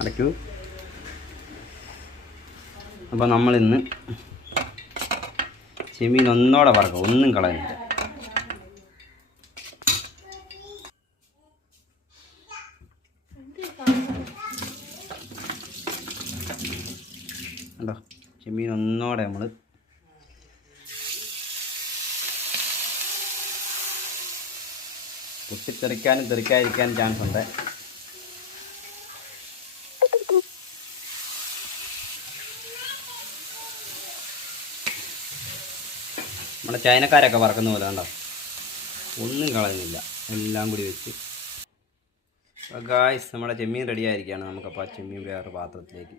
അടയ്ക്കൂ. അപ്പോൾ നമ്മളിന്ന് ചെമ്മീൻ ഒന്നോടെ വറക്കുക, ഒന്നും കളയുന്നില്ല. കണ്ടോ, ചെമ്മീൻ ഒന്നോടെ നമ്മൾ പൊട്ടിത്തെറിക്കാനും തെറിക്കാതിരിക്കാനും ചാൻസ് ഉണ്ട്. നമ്മുടെ ചൈനക്കാരൊക്കെ വറക്കുന്ന പോലെ കണ്ടോ, ഒന്നും കളയുന്നില്ല, എല്ലാം കൂടി വെച്ച്. ഗായ്സ്, നമ്മുടെ ചെമ്മീൻ റെഡി ആയിരിക്കുകയാണ്. നമുക്കപ്പോൾ ആ ചെമ്മീൻ വേറൊരു പാത്രത്തിലേക്ക്